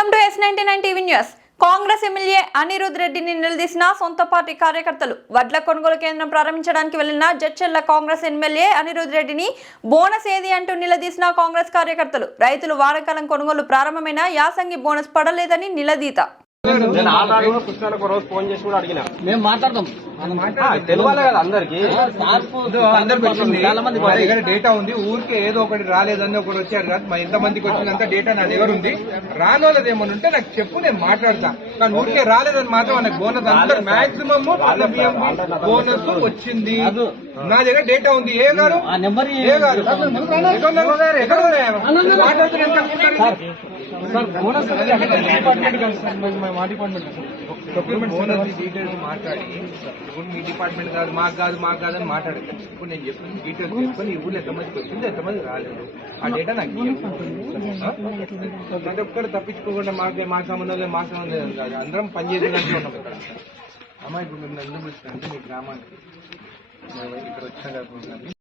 Ninety nine TV news. Congress MLA Anirudh రెడ్డిని నిలదీసిన సొంత పార్టీ కార్యకర్తలు వడ్ల కొనుగోలు కేంద్రం ప్రారంభించడానికి వెళ్ళిన జడ్చెల్ల కాంగ్రెస్ ఎమ్మెల్యే అనిరుద్ రెడ్డిని బోనస్ ఏది అంటూ నిలదీసిన కాంగ్రెస్ కార్యకర్తలు. రైతులు వానాకాలం కొనుగోలు ప్రారంభమైన యాసంగి బోనస్ పడలేదని నిలదీత. నేను ఆధార్ కూడా కృష్ణానికి ఒక రోజు ఫోన్ చేసి కూడా అడిగిన. మేము తెలియాలి కదా అందరికి. అందరికి వచ్చింది మా దగ్గర డేటా ఉంది. ఊరికే ఏదో ఒకటి రాలేదని ఒకటి వచ్చారు కాదు మా ఎంత మందికి వచ్చిందంత డేటా నా దగ్గర ఉంది. రానోళ్ళది ఏమన్నా ఉంటే నాకు చెప్పు నేను మాట్లాడతా. కానీ ఊరికే రాలేదని మాత్రం నాకు బోనస్ అందరు మాక్సిమం బోనస్ వచ్చింది. నా దగ్గర డేటా ఉంది. ఏ గారు? ఆ నెంబర్ ఏ గారు ఎక్కడ ఉన్నారు? ఎక్కడ ఉన్నాయి? మాట్లాడుతున్నారు ఎంత అనుకుంటారు? బోనస్ డీటెయిల్స్ మాట్లాడి ఇప్పుడు మీ డిపార్ట్మెంట్ కాదు మాకు కాదు మాకు కాదు అని మాట్లాడదు ఇప్పుడు నేను చెప్పిన డీటెయిల్స్ చెప్పుకొని ఈ ఊళ్ళో ఎంతమందికి వచ్చింది ఎంతమంది రాలేదు ఆ డేటా నాకు? ప్రతి ఒక్కరు తప్పించుకోకుండా మాకు మాకు సంబంధం లేదు మాకు సంబంధం లేదు కాదు. అందరం పనిచేసేటట్టు ఉన్నాం ఇక్కడ అమ్మ ఇప్పుడు మేము ఎందుకు వచ్చినామంటే మీ గ్రామానికి మేము ఇక్కడ వచ్చిన